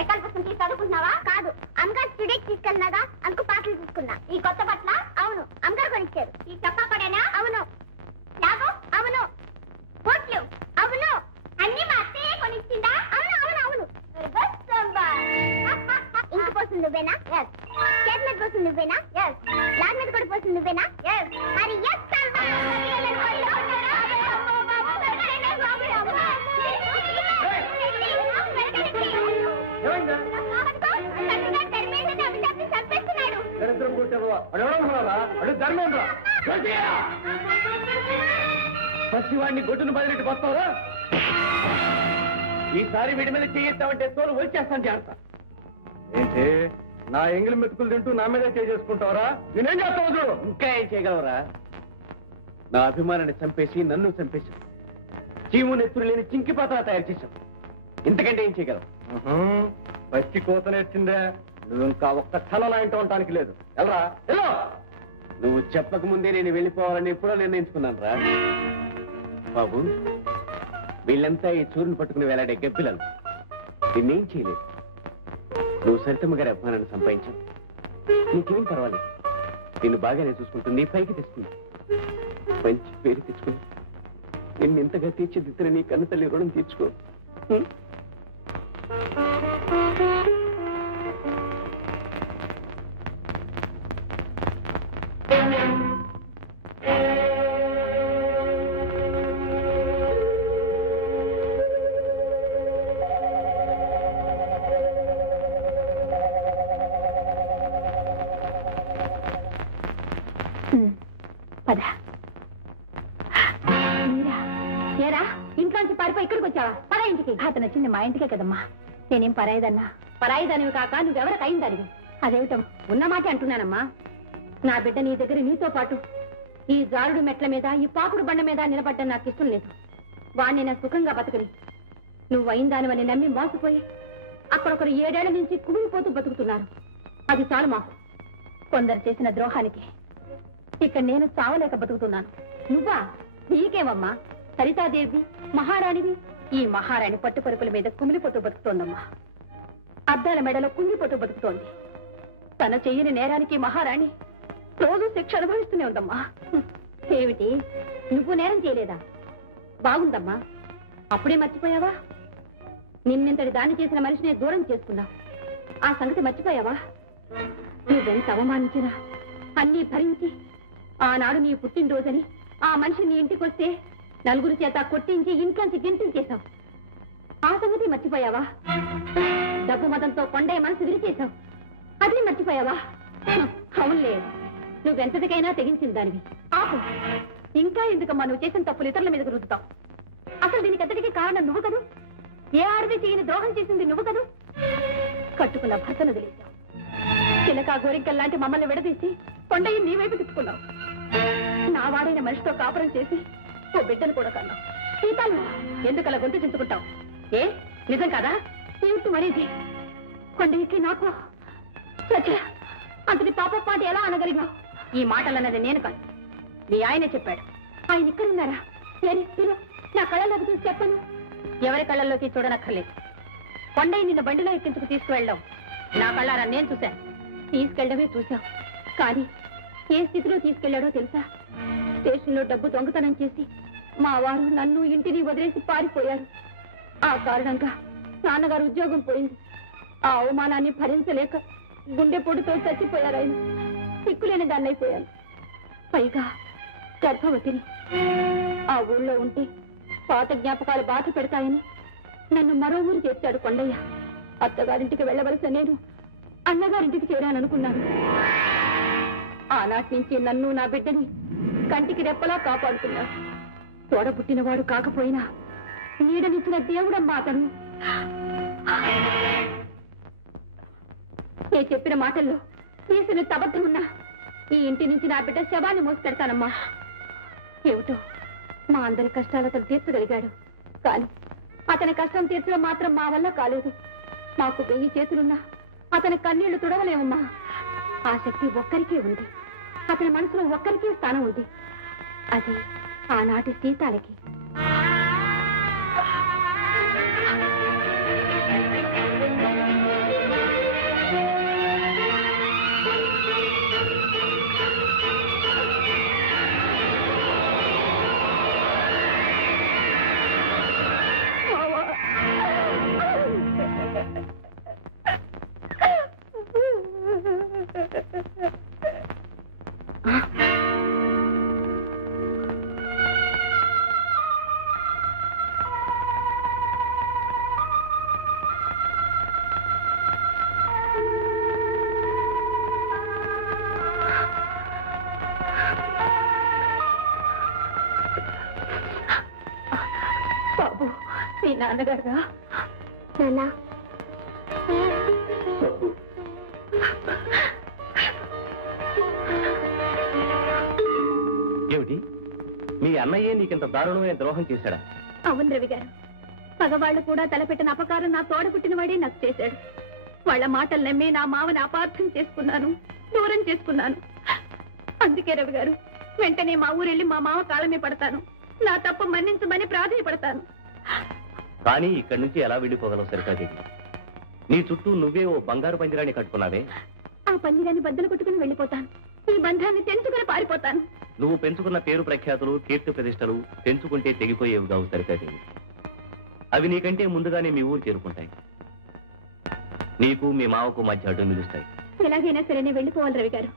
ఎక్కడ పుస్తకం చదువుకున్నావా? కాదు, అమ్మగారు స్టూడియోకి తీసుకెళ్ళినాగా, అందుకు పాటలు తీసుకున్నా. ఈ కొత్త బట్టల? అవును, అమ్మగారు కొనిచ్చారు. ఈ చొక్కా కూడానా? అవును. లాగో? అవును. బోట్లు? అవును. అన్ని మా అత్తయ్య కొనిచ్చిందా? అవును అవును అవును. ఇంక పోతుంది నువ్వేనా? చేతి మీద పోతుంది నువ్వేనా? లాగ్ మీద కూడా పోతుంది నువ్వేనా? మరి పసివాడిని గొడ్డును బదిలిటి వస్తావా? ఈసారి వీడి మీద చేయిస్తామంటే తోలు వచ్చేస్తాను చేస్తా. ఏంటి నా ఎంగిలి మెతుకులు తింటూ నా మీదే చేసుకుంటావరా? నేనేం చేస్తావు చూడు. ఇంకా ఏం చేయగలవరా? నా అభిమానాన్ని చంపేసి నన్ను చంపేశావు. చీము నెత్తురు లేని చింకి పాత్ర తయారు చేశావు. ఇంతకంటే ఏం చేయగలవు? పచ్చి కోత నేర్చిందే. నువ్వు ఇంకా ఒక్క క్షణం ఇంట ఉండటానికి లేదు. వెళ్ళరా ఎలా? నువ్వు చెప్పక ముందే నేను వెళ్ళిపోవాలని ఎప్పుడో నిర్ణయించుకున్నాను రా బాబు. వీళ్ళంతా ఈ చూరుని పట్టుకుని వేలాడే గబ్బిలను నిన్నేం చేయలేదు. నువ్వు సరితమ్మ గారి అభిమానాన్ని సంపాదించావు. నీకేం పర్వాలేదు. నిన్ను బాగానే చూసుకుంటుంది, పైకి తెస్తుంది. మంచి పేరు తెచ్చుకుని నిన్ను ఇంతగా తీర్చిదిద్దిన నీ కన్ను తల్లి రుణం తీర్చుకో. ఏరా, ఇంట్లోంచి పారిపోయి ఇక్కడికి వచ్చావా? పరా ఇంటికి. అతను వచ్చింది మా ఇంటికే కదమ్మా. నేనేం పరాయిదన్నా? పరాయిదానివి కాక నువ్వెవరికి అయిందానివి? అదేమిటమ్మా, ఉన్నమాటే అంటున్నానమ్మా. నా బిడ్డ నీ దగ్గర నీతో పాటు ఈ జారుడు మెట్ల మీద, ఈ పాకుడు బండ మీద నిలబడ్డం నాకు ఇష్టం లేదు. వాణ్ణి నా సుఖంగా బతకని నువ్వు అయిందానివని నమ్మి మోసపోయి అక్కడొకరు 7 ఏళ్ల నుంచి కుమిలిపోతూ బతుకుతున్నారు. అది చాలు మాకు. కొందరు చేసిన ద్రోహానికి ఇక్కడ నేను చావలేక బతుకుతున్నాను. నువ్వా? నీకేమమ్మా? సరితాదేవి మహారాణివి. ఈ మహారాణి పట్టుపరుపుల మీద కుమిలిపోతూ బతుకుతోందమ్మా. అద్దాల మెడలో కుంగిపోతూ బతుకుతోంది. తన చెయ్యని నేరానికి మహారాణి రోజు శిక్ష అనుభవిస్తూనే ఉందమ్మా. ఏమిటి, నువ్వు నేరం చేయలేదా? బాగుందమ్మా. అప్పుడే మర్చిపోయావా? నిన్నెంతటి దాన్ని చేసిన మనిషిని దూరం చేసుకున్నావు. ఆ సంగతి మర్చిపోయావా? నువ్వెంత అవమానించినా అన్నీ భరించి ఆనాడు నీ పుట్టినరోజని ఆ మనిషి నీ ఇంటికి వస్తే నలుగురు చేత కొట్టించి ఇంట్లోంచి గింటించేశావు. ఆ సంగతి మర్చిపోయావా? డబ్బు మదంతో కొండయ్య మనసు విరిచేశావు. అది మర్చిపోయావా? అవునులే, నువ్వెంతటికైనా తెగించిన దానివి. ఆపు. ఇంకా ఎందుకమ్మా నువ్వు చేసిన తప్పులు ఇతరుల మీదకు రుద్దుతావు? అసలు దీనికి అంతటికీ కారణం నువ్వు కదూ. ఏ ఆడది చేయని ద్రోహం చేసింది నువ్వు కదూ. కట్టుకున్న భర్తను వదిలేశావు. చిలక గోరింకల్లాంటి మమ్మల్ని విడదీసి కొండయ్య నీ వైపు తిప్పుకున్నావు. నా వాడైన మనిషితో కాపురం చేసి ఓ బిడ్డను కూడా కన్నావు. సీతాలు ఎందుకలా గొంతు చించుకుంటావు? ఏ నిజం కాదా? ఏమిటి మరీది? కొండయ్యకి నాకు అంతటి పాప పాట ఎలా అనగలిగావు? ఈ మాటలన్నది నేను కాదు, మీ ఆయనే చెప్పాడు. ఆయన ఇక్కడున్నారా? నా కళ్ళలోకి చూసి చెప్పను. ఎవరి కళ్ళల్లోకి చూడనక్కర్లేదు. కొండయ్య నిన్ను బండిలో ఎక్కించుకు తీసుకువెళ్ళడం నా కళ్ళారా నేను చూశాను. తీసుకెళ్లడమే చూశావు, కానీ ఏ స్థితిలో తీసుకెళ్లాడో తెలుసా? స్టేషన్లో డబ్బు దొంగతనం చేసి మా వారు నన్ను ఇంటిని వదిలేసి పారిపోయారు. ఆ కారణంగా నాన్నగారు ఉద్యోగం పోయింది. ఆ అవమానాన్ని భరించలేక గుండెపోటుతో చచ్చిపోయారు. ఆయన సిక్కులేని దాన్ని అయిపోయాను. పైగా గర్భవతిని. ఆ ఊళ్ళో ఉంటే పాత జ్ఞాపకాలు బాధ పెడతాయని నన్ను మరో ఊరు చేర్చాడు కొండయ్య. అత్తగారింటికి వెళ్ళవలసిన నేను అన్నగారింటికి చేరాననుకున్నాను. ఆనాటి నుంచి నన్ను నా బిడ్డని కంటికి రెప్పలా కాపాడుతున్నా. తోడబుట్టినవాడు కాకపోయినా నీడనిచ్చిన దేవుడమ్మా అతను. నేను చెప్పిన మాటల్లో చేసిన అబద్ధం ఉన్నా ఈ ఇంటి నుంచి నా బిడ్డ శవాన్ని మోసి పెడతానమ్మా. ఏమిటో మా అందరి కష్టాలు అతను తీర్చగలిగాడు, కానీ అతని కష్టం తీర్చడం మాత్రం మా వల్ల కాలేదు. మాకు 1000 చేతులున్నా అతని కన్నీళ్లు తుడవలేమమ్మా. ఆ శక్తి ఒక్కరికే ఉంది. అతని మనసులో ఒక్కరికే స్థానం ఉంది. అది ఆనాటి సీతాలకి. బాబు, మీ నాన్నగారుగా? నాన్న, ఏమిటి, మీ అన్నయ్యే నీకింత దారుణమైన ద్రోహం చేశాడా? అవును రవి గారు, పగవాళ్లు కూడా తలపెట్టిన అపకారం నా తోడ పుట్టినవాడే నాకు చేశాడు. వాళ్ళ మాటలు నమ్మి నా మావని అపార్థం చేసుకున్నాను, దూరం చేసుకున్నాను. అందుకే రవి గారు, వెంటనే మా ఊరెళ్ళి మా మావ కాలమే పడతాను, నా తప్పు మన్నించమని ప్రాధాయపడతాను. కానీ ఇక్కడి నుంచి ఎలా వెళ్ళిపోగలవు సరికాదేవి? నీ చుట్టూ నువ్వే ఓ బంగారు పందిరాన్ని కట్టుకున్నావే. ఆ పందిరాన్ని బద్దలు కొట్టుకుని వెళ్ళిపోతాను, ఈ బంధాన్ని తెంచుకుని పారిపోతాను. నువ్వు పెంచుకున్న పేరు ప్రఖ్యాతులు, కీర్తి ప్రతిష్టలు తెంచుకుంటే తెగిపోయేవి కావు సరికాదేవి. అవి నీకంటే ముందుగానే మీ ఊరు చేరుకుంటాయి, నీకు మీ మావకు మధ్య అడ్డు నిలుస్తాయి. ఎలాగైనా సరే నేను వెళ్ళిపోవాలి రవి గారు.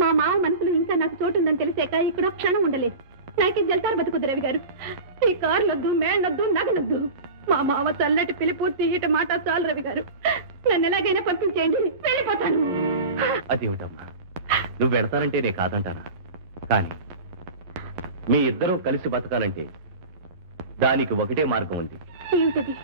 మా మావ మనసులో ఇంకా నాకు చోటు ఉందని తెలిసాక ఇక్కడ క్షణం ఉండలేదు. నాకు జల్తారు బతుకుద్దు రవి గారు. ఈ కార్లొద్దు, మేళ్ళొద్దు, నగలొద్దు. మా మావ చల్లటి పిలుపు, తీయట మాట చాలు రవి గారు. నన్ను ఎలాగైనా పంపించేయండి, వెళ్ళిపోతాను. అదేమిటమ్మా, నువ్వు పెడతానంటే నేను కాదంటానా? కానీ మీ ఇద్దరూ కలిసి బతకాలంటే దానికి ఒకటే మార్గం ఉంది. ఏమిటది?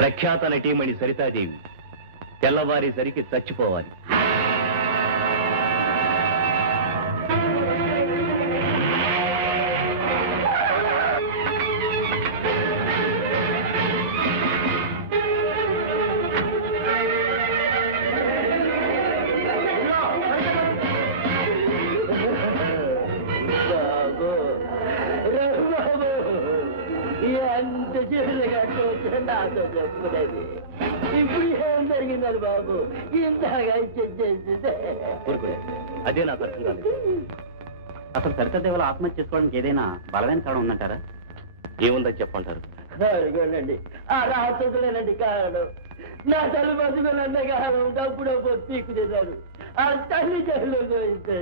ప్రఖ్యాత నటీమణి సరితాదేవి తెల్లవారేసరికి చచ్చిపోవాలి. ఎంత చిన్నగా నాతో చెప్పుకునేది, ఇప్పుడు ఏం జరిగిందని బాబు ఇంతగా ఇచ్చేసిందే. అదే నాకు అర్థం కాలేదు. అసలు సరితదేవులు ఆత్మహత్య చేసుకోవడానికి ఏదైనా బలమైన కారణం ఉందంటారా? ఏముందని చెప్పంటారు? అడిగోనండి, ఆ రాత్రులేనండి కారణం. నా తల్లి బతుకులన్న కారణం డబ్బుడో తీకు తిన్నాడు. ఆ తల్లి చెల్లు పోయింది.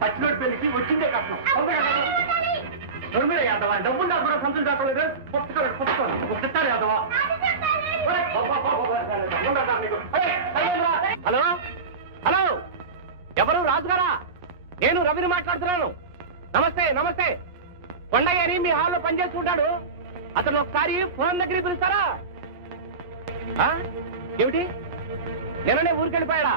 పచ్చినోటి పెళ్లికి వచ్చిందే కష్టం. డబ్బులు దాకా సంతులు దాకలేదు. హలో హలో, ఎవరు? రాజుగారా? నేను రవిని మాట్లాడుతున్నాను. నమస్తే నమస్తే. కొండయ్య అని మీ హాల్లో పనిచేస్తుంటాడు. అతను ఒకసారి ఫోన్ దగ్గరికి పిలుస్తారా? ఏమిటి, నిన్ననే ఊరికెళ్ళిపోయాడా?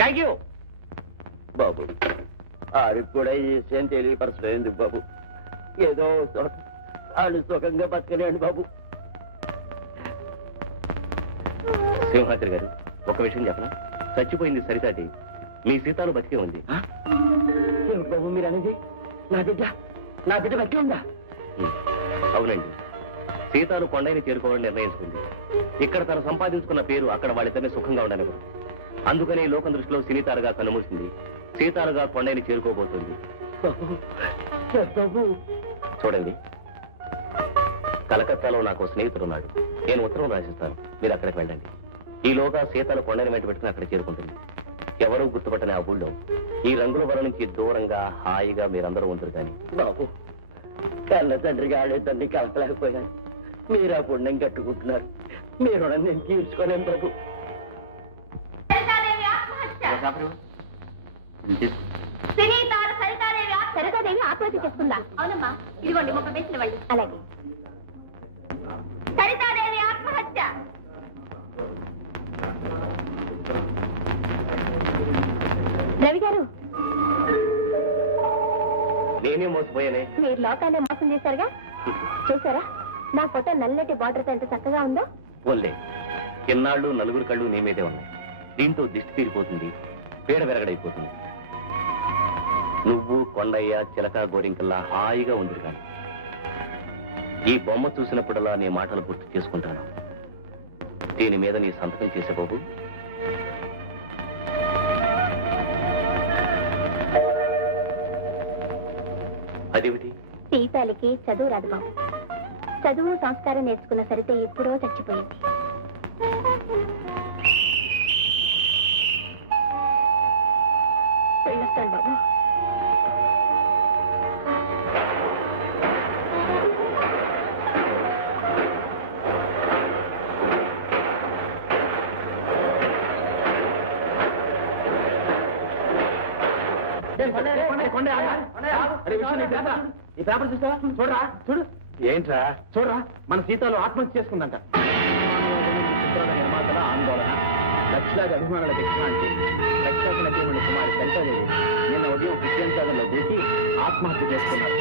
థ్యాంక్ యూ బాబు. ఆడికి కూడా ఈ విషయం తెలియపరచలేదు బాబు. ఏదో వాళ్ళు సుఖంగా బతకలేండి బాబు. సింహాద్రి గారు, ఒక విషయం చెప్పనా? చచ్చిపోయింది సరితాది, మీ సీతాలు బతికే ఉంది. ఏమిటి బాబు మీరు అనేది? నా బిడ్డ బతికే ఉందా? అవునండి, సీతాలు కొండని చేరుకోవాలని నిర్ణయించుకుంది. ఇక్కడ తను సంపాదించుకున్న పేరు అక్కడ వాళ్ళిద్దరిని సుఖంగా ఉండనివ్వదు. అందుకనే లోకం దృష్టిలో సినీతారుగా కనుమూసింది. సీతాలుగా కొండని చేరుకోబోతుంది. చూడండి, కలకత్తాలో నాకు స్నేహితుడున్నాడు. నేను ఉత్తరం రాసిస్తాను, మీరు అక్కడికి వెళ్ళండి. ఈలోగా సీతాలు కొండని వెంట పెట్టుకుని అక్కడ చేరుకుంటుంది. ఎవరూ గుర్తుపట్టని ఆ ఊళ్ళో ఈ రంగుల వల నుంచి దూరంగా హాయిగా మీరందరూ ఉంటారు. కానీ బాబు, కన్న తండ్రిగా ఆడేదాన్ని కలపలేకపోయాను. మీరు ఆ పుణ్యం కట్టుకుంటున్నారు. మీరు నేను తీర్చుకోలేను బాబు. సరితాదేవి ఆత్మహత్య చేసుకుందా? అవునమ్మా, ఇదిగోండి 30 పైసలు ఇవ్వండి. అలాగే. సరితాదేవి ఆత్మహత్య. రవి గారు, నేనే మోసపోయానే. మీరు లోకాన్ని మోసం చేశారుగా. చూసారా నా ఫోటో నల్లటి బార్డర్తో ఎంత చక్కగా ఉందో. పోన్లే, ఎన్నాళ్ళు నలుగురు కళ్ళు నీ మీదే ఉన్నాయి. దీంతో దిష్టి తీరిపోతుంది, పీడ వెరగడైపోతుంది. నువ్వు కొండయ్య చిలక గోరింకల్లా హాయిగా ఉంది. కానీ ఈ బొమ్మ చూసినప్పుడల్లా నీ మాటలు గుర్తు చేసుకుంటాను. దీని మీద నీ సంతకం చేసే బాబు. అదేమిటి? సీతాలకి చదువు రాదు బాబు. చదువు సంస్కారం నేర్చుకున్న సరితే ఎప్పుడో చచ్చిపోయింది. వెళ్ళొస్తాను బాబు. ఈ పేపర్ చూసావా? చూడరా, చూడు. ఏంట్రా? చూడరా, మన సీతాలు ఆత్మహత్య చేసుకుందంట. నిర్మాతల ఆందోళన, లక్షలాది అభిమానుల విశ్రాంతి. ప్రఖ్యాత నటీమణి కుమారి శంకరదేవి నిన్న ఉదయం క్రిస్టియన్ సాగర్లో దూకి ఆత్మహత్య చేసుకున్నారు.